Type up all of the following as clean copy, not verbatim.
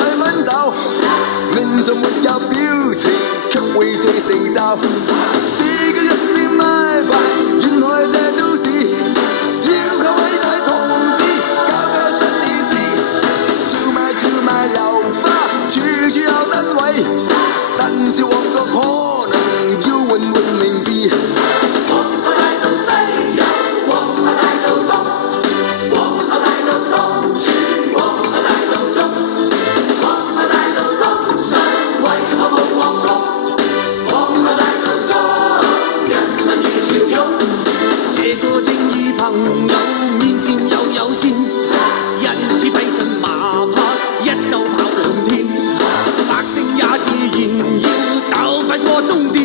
太穩就，面上沒有表情，卻會最成就。自己一聲拜拜，遠開這都市，要靠偉大同志搞搞新意思。超賣流花，處處有燈位，但是旺角可能要換名字。皇后大道西有皇后大道東，皇后大道東轉皇后大道中，皇后大道東上為何冇皇宮？皇后大道中人民如潮湧。這個正義朋友面善又友善，因此批准馬匹一週跑2天，百姓也自然要鬥快過終點。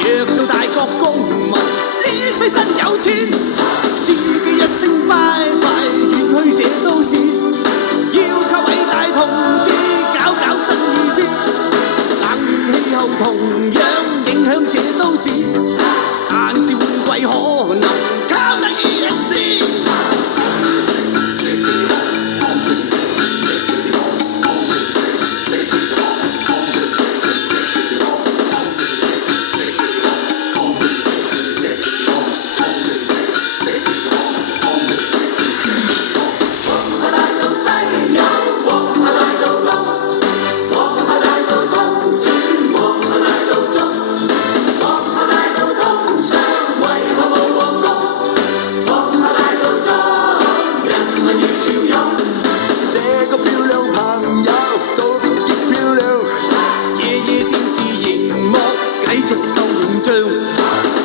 若做大國公民，只需身有錢，自己一聲拜拜，遠去這都市，要靠偉大同志搞搞新意思。冷暖氣候同樣影響這都市，但是換季可能靠第二人士。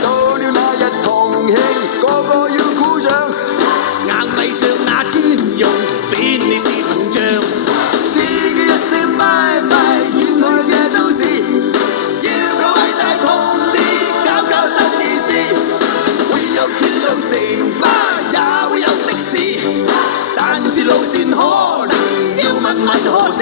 到了那日同慶，個個要鼓掌。硬幣上那專用便利是銅像，自己一聲拜拜，遠去這都市，要靠偉大同志搞搞新意思。會有鐵路城巴，也會有的士，但是路線可能要問何時。